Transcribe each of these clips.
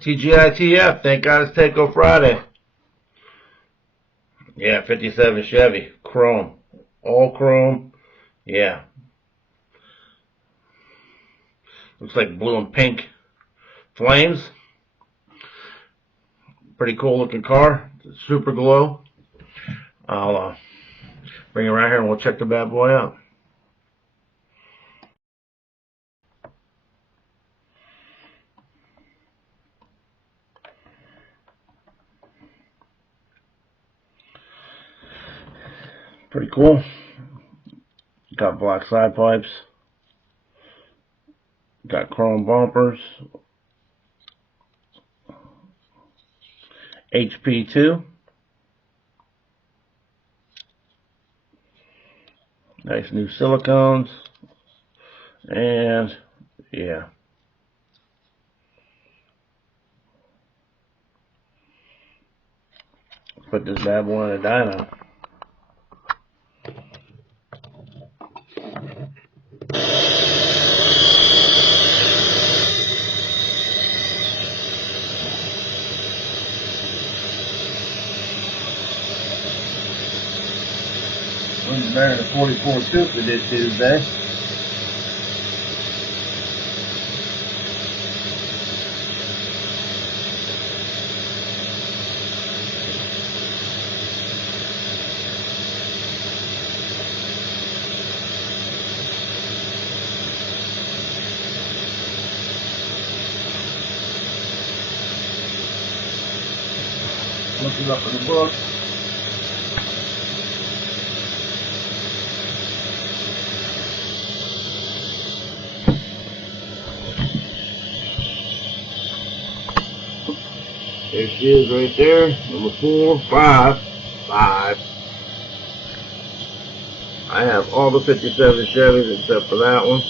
TGITF, thank God it's Tyco Friday. Yeah, 57 Chevy, chrome. All chrome. Yeah. Looks like blue and pink flames. Pretty cool looking car. Super glow. I'll bring it around here and we'll check the bad boy out. Pretty cool. Got black side pipes. Got chrome bumpers. HP2. Nice new silicones. And yeah. Put this bad boy in a dyno. Wasn't better than the 44 coupe we did Tuesday. Looking up in the book. There she is right there, number 4, 5. I have all the 57 Chevys except for that one.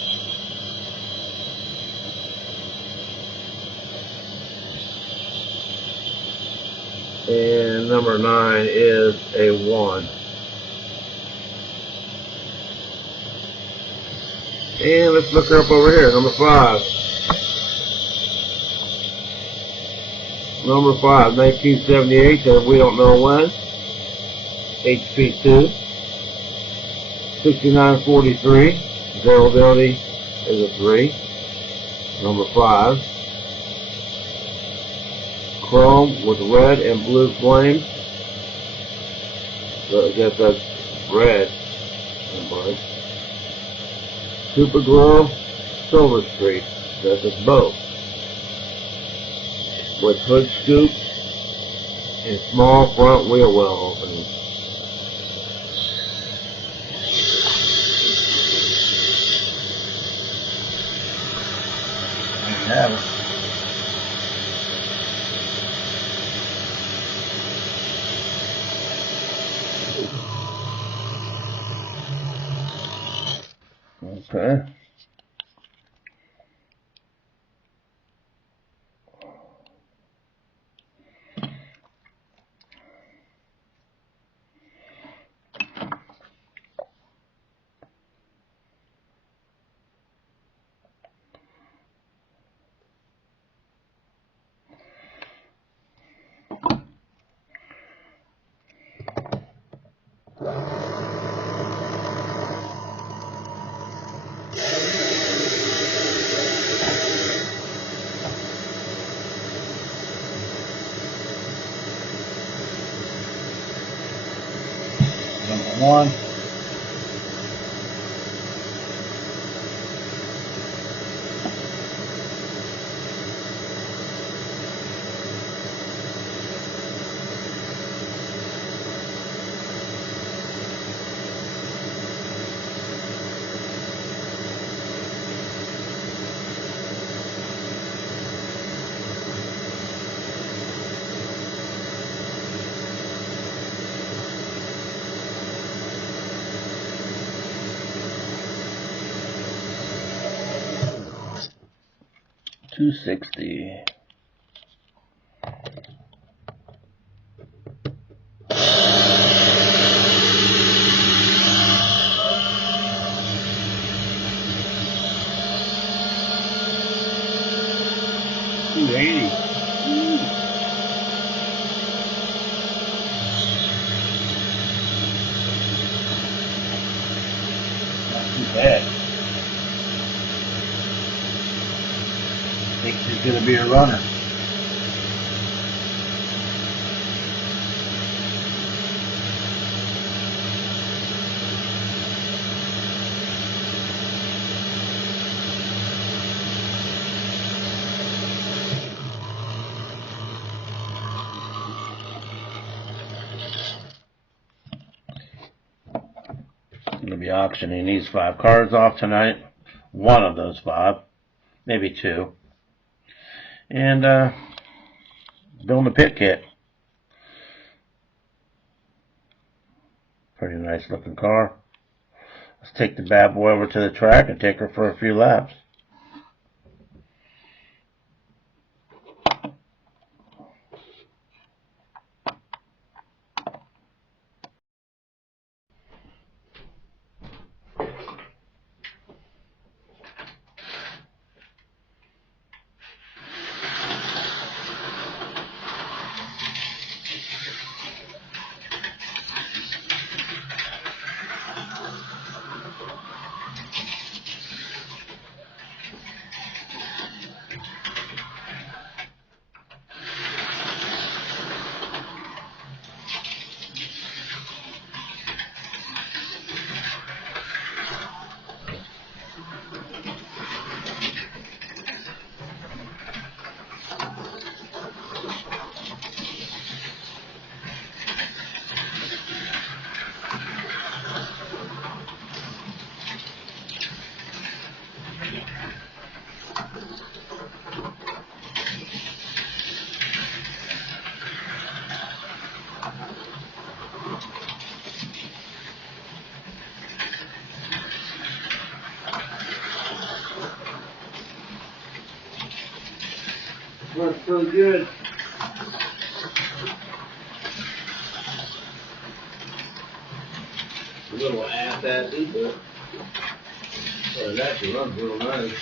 And number 9 is a 1. And let's look her up over here, number 5. Number 5, 1978, and we don't know when. HP2. 6943. Availability is a 3. Number 5. Chrome with red and blue flames. So I guess that's red and blue. Super glow, silver streak. That's a both. With hood scoop and small front wheel well opening. There you have it. Okay. Number 1. $260. $280. think she's going to be a runner. Going to be auctioning these 5 cars off tonight. One of those 5, maybe 2, and building a pit kit. Pretty nice looking car. Let's take the bad boy over to the track and take her for a few laps. Looks so good. A little ass-assy, but it actually runs real nice.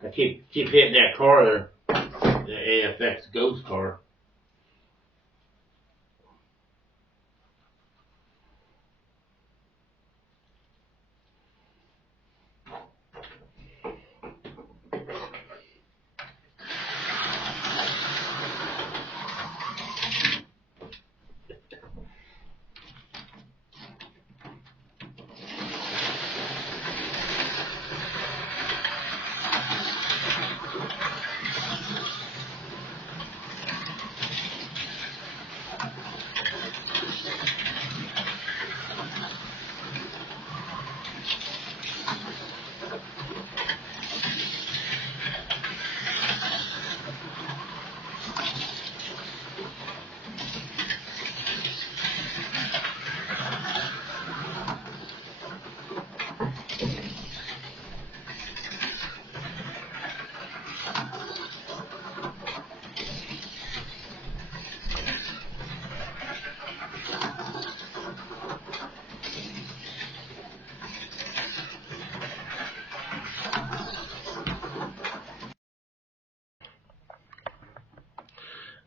I keep hitting that car there, the AFX Ghost car.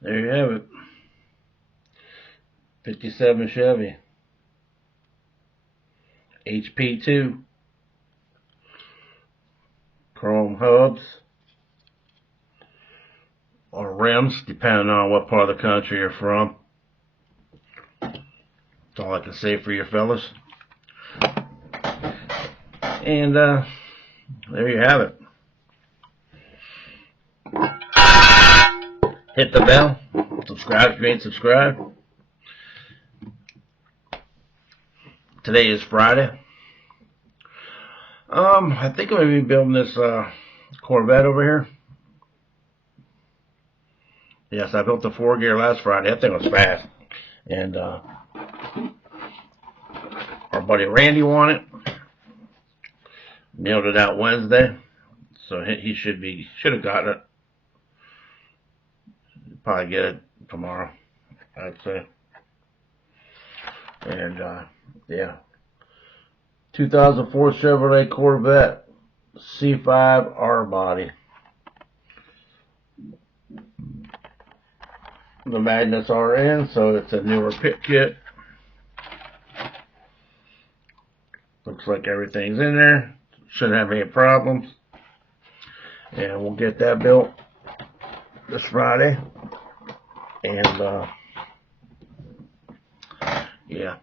There you have it. 57 Chevy. HP2. Chrome hubs. Or rims, depending on what part of the country you're from. That's all I can say for you fellas. And there you have it. Hit the bell. Subscribe if you ain't subscribed. Today is Friday. I think I'm going to be building this Corvette over here. Yes, I built the 4-gear last Friday. That thing was fast. And our buddy Randy won it. Mailed it out Wednesday. So he should have gotten it. Probably get it tomorrow. I'd say. And, yeah. 2004 Chevrolet Corvette C5 R body. The magnets are in, so it's a newer pit kit. Looks like everything's in there. Shouldn't have any problems. And we'll get that built this Friday. And, yeah.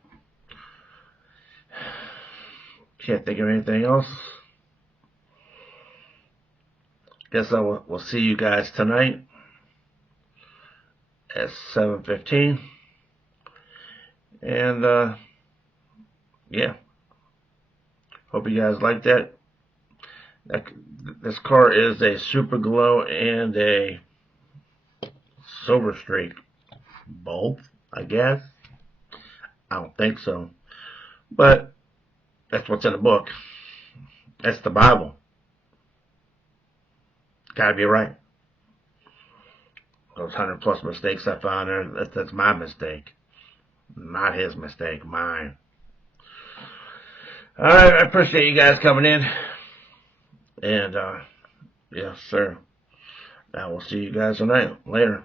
Can't think of anything else. Guess we'll see you guys tonight at 7:15. And, yeah. Hope you guys like that. This car is a Super Glow and a Silver Streak. Both, I guess. I don't think so. But that's what's in the book. That's the Bible. Gotta be right. Those 100+ mistakes I found there, that's my mistake. Not his mistake, mine. Alright, I appreciate you guys coming in. And, yes, sir. Now we'll see you guys tonight. Later.